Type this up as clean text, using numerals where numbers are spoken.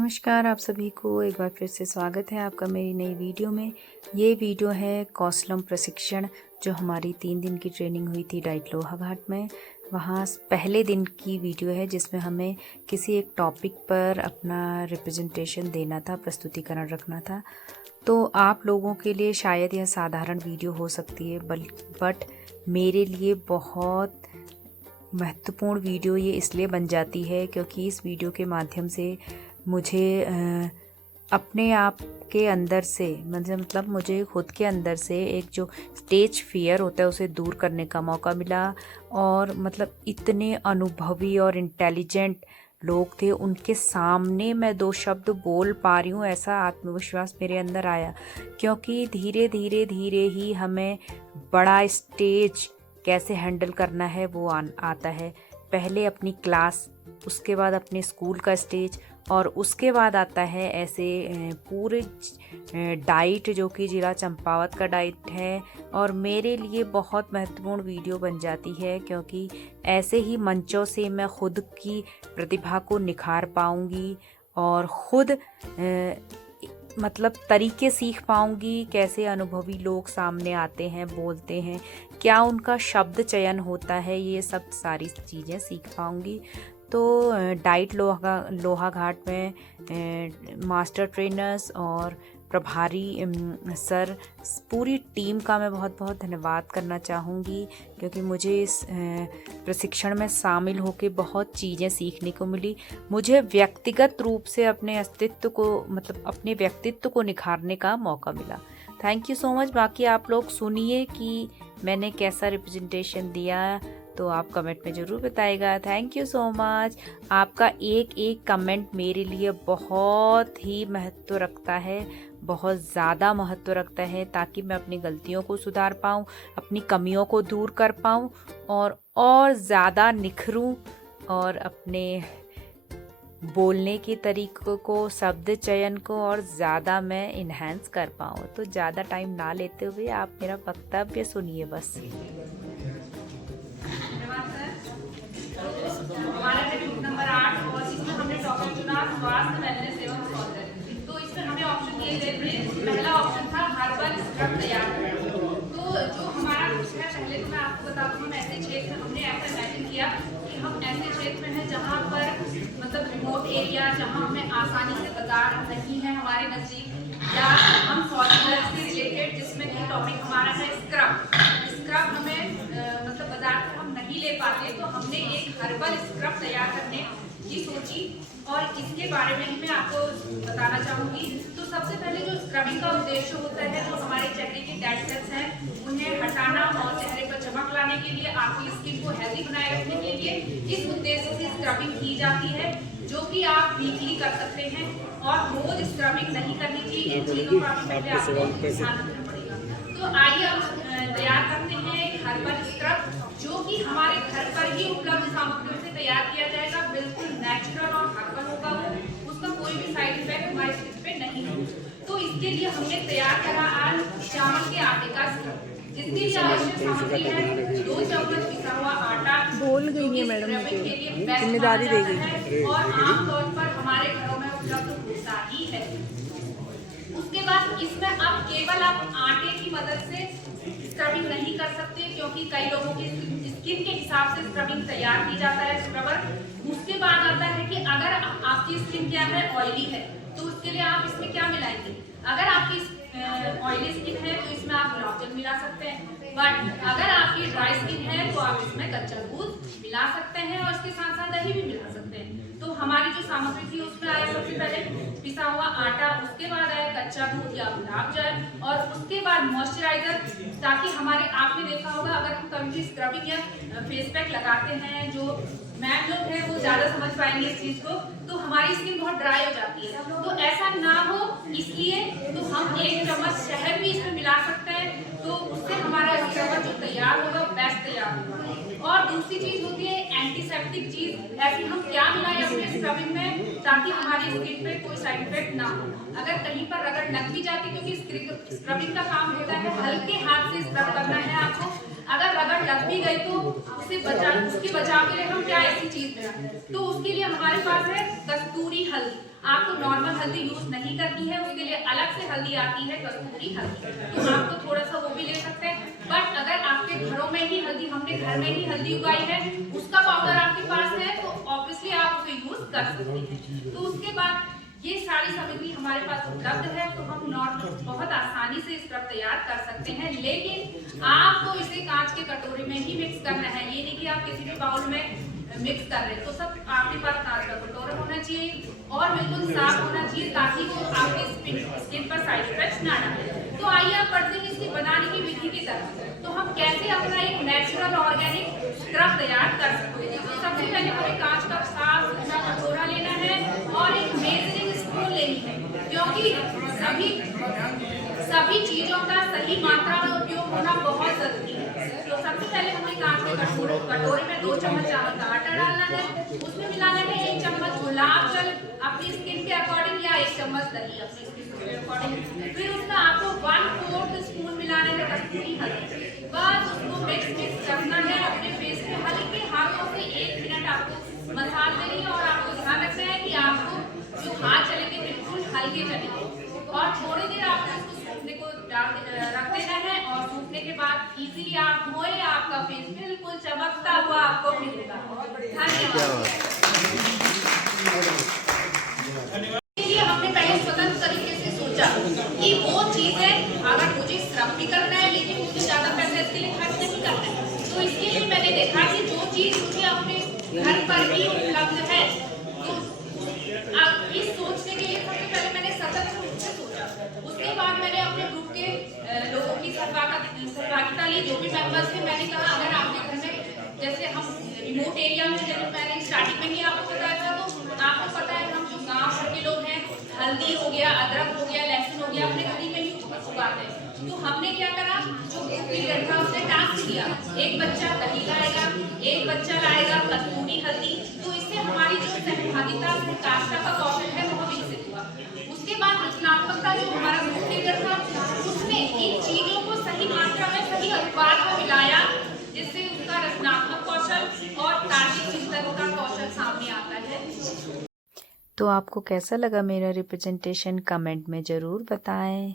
नमस्कार, आप सभी को एक बार फिर से स्वागत है आपका मेरी नई वीडियो में। ये वीडियो है कौशलम प्रशिक्षण जो हमारी 3 दिन की ट्रेनिंग हुई थी डाइट लोहाघाट में। वहाँ पहले दिन की वीडियो है जिसमें हमें किसी एक टॉपिक पर अपना रिप्रेजेंटेशन देना था, प्रस्तुतिकरण रखना था। तो आप लोगों के लिए शायद यह साधारण वीडियो हो सकती है, बट मेरे लिए बहुत महत्वपूर्ण वीडियो ये इसलिए बन जाती है क्योंकि इस वीडियो के माध्यम से मुझे अपने आप के अंदर से मतलब मुझे खुद के अंदर से एक जो स्टेज फियर होता है उसे दूर करने का मौका मिला। और मतलब इतने अनुभवी और इंटेलिजेंट लोग थे, उनके सामने मैं 2 शब्द बोल पा रही हूँ, ऐसा आत्मविश्वास मेरे अंदर आया। क्योंकि धीरे धीरे ही हमें बड़ा स्टेज कैसे हैंडल करना है वो आता है। पहले अपनी क्लास, उसके बाद अपने स्कूल का स्टेज, और उसके बाद आता है ऐसे पूरे डाइट जो कि ज़िला चंपावत का डाइट है। और मेरे लिए बहुत महत्वपूर्ण वीडियो बन जाती है क्योंकि ऐसे ही मंचों से मैं खुद की प्रतिभा को निखार पाऊंगी और खुद मतलब तरीके सीख पाऊंगी, कैसे अनुभवी लोग सामने आते हैं, बोलते हैं, क्या उनका शब्द चयन होता है, ये सब सारी चीज़ें सीख पाऊंगी। तो डाइट लोहाघाट में मास्टर ट्रेनर्स और प्रभारी सर, पूरी टीम का मैं बहुत बहुत धन्यवाद करना चाहूँगी क्योंकि मुझे इस प्रशिक्षण में शामिल होकर बहुत चीज़ें सीखने को मिली। मुझे व्यक्तिगत रूप से अपने अस्तित्व को मतलब अपने व्यक्तित्व को निखारने का मौका मिला। Thank you so much. बाकी आप लोग सुनिए कि मैंने कैसा रिप्रेजेंटेशन दिया, तो आप कमेंट में ज़रूर बताइएगा। Thank you so much. आपका एक एक कमेंट मेरे लिए बहुत ही महत्व रखता है, बहुत ज़्यादा महत्व रखता है, ताकि मैं अपनी गलतियों को सुधार पाऊँ, अपनी कमियों को दूर कर पाऊँ और ज़्यादा निखरूं और अपने बोलने के तरीक़ों को, शब्द चयन को और ज़्यादा मैं इन्हेंस कर पाऊँ। तो ज़्यादा टाइम ना लेते हुए आप मेरा वक्तव्य सुनिए बस। हमारा है ग्रुप नंबर 8 और इसमें हमने टॉपिक चुना स्वास्थ्य वेलनेस एवं सौंदर्य। तो इसमें हमें ऑप्शन दिए गए थे। पहला ऑप्शन था हर्बल स्क्रब तैयार करना। तो जो हमारा ग्रुप है, पहले तो मैं आपको बता दूं, हम ऐसे क्षेत्र हमने ऐसा इमेजिन किया कि हम ऐसे क्षेत्र में हैं जहाँ पर मतलब रिमोट एरिया, जहाँ हमें आसानी से बाजार नहीं है हमारे नजदीक, या हम सौंदर्य से रिलेटेड जिसमें कि टॉपिक हमारा है स्क्रब हमें मतलब बाजार से हम नहीं ले पाते, तो हमने एक हर्बल स्क्रब तैयार करने की सोची और इसके बारे में ही मैं आपको बताना चाहूँगी। तो सबसे पहले जो स्क्रबिंग का उद्देश्य होता है, जो हमारे चेहरे के डेड सेल्स हैं उन्हें हटाना और चेहरे पर चमक लाने के लिए, आपकी स्किन को हेल्दी बनाए रखने के लिए इस उद्देश्य से स्क्रबिंग की जाती है, जो कि आप वीकली कर सकते हैं। और रोज स्क्रबिंग नहीं करनी चाहिए, इन चीज़ों का पहले आपको ध्यान रखना पड़ेगा। तो आइए हम तैयार करते हैं एक हर्बल स्क्रब, जो कि हमारे घर पर ही उपलब्ध सामग्रियों से तैयार किया जाएगा। बिल्कुल नेचुरल और हर्बल होगा वो, उसका कोई भी साइड इफेक्ट हमारे स्किन पे नहीं होगा। तो इसके लिए हमने तैयार करा आज चावल के आटे का स्क्रब, जिसके लिए आवश्यक सामग्री है 2 चम्मच पिसा हुआ आटा, बोल गई है मैडम, जिम्मेदारी दे गई और आमतौर पर हमारे घरों में उपलब्ध होता ही है। उसके बाद इसमें अब केवल आप आटे की मदद से स्क्रबिंग नहीं कर सकते, क्योंकि कई लोगों की स्किन के हिसाब से स्क्रबिंग तैयार की जाता है स्क्रबर। उसके बाद आता है कि अगर आपकी स्किन क्या है, ऑयली है, तो उसके लिए आप इसमें क्या मिलाएंगे। अगर आपकी ऑयली स्किन है तो इसमें आप गुलाब जल मिला सकते हैं, बट अगर आपकी ड्राई स्किन है तो आप इसमें कच्चा दूध मिला सकते हैं और इसके साथ साथ दही भी मिला सकते हैं। तो हमारी जो सामग्री थी उसमें आया सबसे पहले पिसा हुआ आटा, उसके बाद आया कच्चा दूध या गुलाब जल, और उसके बाद मॉइस्चराइजर, ताकि हमारे आपने देखा होगा अगर हम कभी भी स्क्रबिंग या फेस पैक लगाते हैं, जो मैम लोग हैं वो ज़्यादा समझ पाएंगे इस चीज़ को, तो हमारी स्किन बहुत ड्राई हो जाती है। तो ऐसा ना हो इसलिए तो हम 1 चम्मच शहद भी इसमें मिला सकते हैं, तो उससे हमारा स्क्रबर जो तैयार होगा बेस्ट तैयार होगा। और दूसरी चीज़ होती है एंटी एंटीसेप्टिक चीज ऐसी हम क्या मिलाएं अपने स्क्रबिंग में ताकि हमारी स्किन पे कोई साइड इफेक्ट ना हो। अगर कहीं पर रगड़ लग भी जाती, क्योंकि स्क्रबिंग का काम होता है हल्के हाथ से स्क्रब करना है आपको। अगर रगड़ लग भी गई तो उसके बचाव के लिए हम क्या ऐसी चीज बनाएं, तो उसके लिए हमारे पास है कस्तूरी हल्दी। आपको नॉर्मल हल्दी यूज नहीं करनी है, उसके लिए अलग से हल्दी आती है कस्तूरी हल्दी, तो आपको थोड़ा सा वो भी ले सकते हैं। बट अगर आपके घरों में ही हल्दी, हमने घर में ही हल्दी उगाई है, उसका पाउडर आपके पास है तो ऑब्वियसली आप उसे यूज कर सकते हैं। तो उसके बाद ये सारी सामग्री हमारे पास उपलब्ध है, तो हम नॉर्मल बहुत आसानी से स्क्रब तैयार कर सकते हैं। लेकिन आपको इसे कांच के कटोरे में ही मिक्स करना है, ये नहीं कि आप किसी भी बाउल में मिक्स कर रहे हैं। तो सब आपके पास कांच का कटोरा होना चाहिए और बिल्कुल साफ होना चाहिए ताकि वो आपके स्किन पर साइड इफेक्ट्स ना डाले। तो आइए आप पढ़ते हैं इसकी बनाने की विधि की तरफ। तो हम कैसे अपना एक नेचुरल ऑर्गेनिक स्क्रब तैयार कर सकते हैं। तो सबसे पहले हमें कांच का साफ सुथरा कटोरा लेना है और एक मेजरिंग स्पून लेनी है, क्योंकि सभी चीजों का सही मात्रा में उपयोग होना बहुत जरूरी है। तो सबसे पहले हमें कांच के कटोरे में 2 चम्मच चावल का आटा डालना है, उसमें मिलाना है 1 चम्मच गुलाब जल अपनी स्किन के अकॉर्डिंग या 1 चम्मच दही अपनी स्किन के अकॉर्डिंग। फिर उसमें आपको 1/4 स्पून मिलाना है कस्तूरी हल्दी। बस उसको मिक्स करना है अपने फेस पे हल्के हाथों से 1 मिनट आपको मसाज देनी है। और आपको ध्यान रखना है कि आपको जो हाथ चलेंगे बिल्कुल हल्के चलेंगे और थोड़ी देर आपको इसको सूखने को रख देना है। और सूखने के बाद इजीली आप धोएं, आपका फेस बिल्कुल चमकता हुआ आपको मिलेगा। धन्यवाद। इसलिए हमने पहले स्वतंत्र तरीके से सोचा कि वो चीजें अगर मुझे श्रम भी करना है लेकिन मुझे ज्यादा पैसा इसके लिए खर्च नहीं करना है, तो इसके लिए मैंने देखा कि जो चीज मुझे अपने घर पर ही उपलब्ध है, तो इस सोचने के लिए सबसे पहले मैंने सतत रूप से सोचा। उसके बाद मैंने अपने ग्रुप के लोगों की सहभागिता ली, जो भी मेंबर्स थे। मैंने कहा अगर आपके घर में, जैसे हम रिमोट एरिया में, जैसे मैंने स्टार्टिंग में ही आपको बताया था, तो आपको पता है हम जो गाँव भर के लोग हैं हल्दी हो गया, अदरक हो गया, लहसुन हो गया अपने घर में ही उगाते हैं। तो हमने क्या करा, जो ग्रुप था उसने टास्क दिया, एक बच्चा दही लाएगा, एक बच्चा लाएगा कस्तूरी हल्दी। तो इससे हमारी जो सहभागिता सहकारिता का कौशल है वो विकसित हुआ। उसके बाद रचनात्मकता जो हमारा ग्रुप लीडर था उसने इन चीजों को सही मात्रा में सही अनुपात में मिलाया, जिससे उसका रचनात्मक कौशल और तार्किक चिंतन का कौशल सामने आता है। तो आपको कैसा लगा मेरा रिप्रेजेंटेशन, कमेंट में ज़रूर बताएं।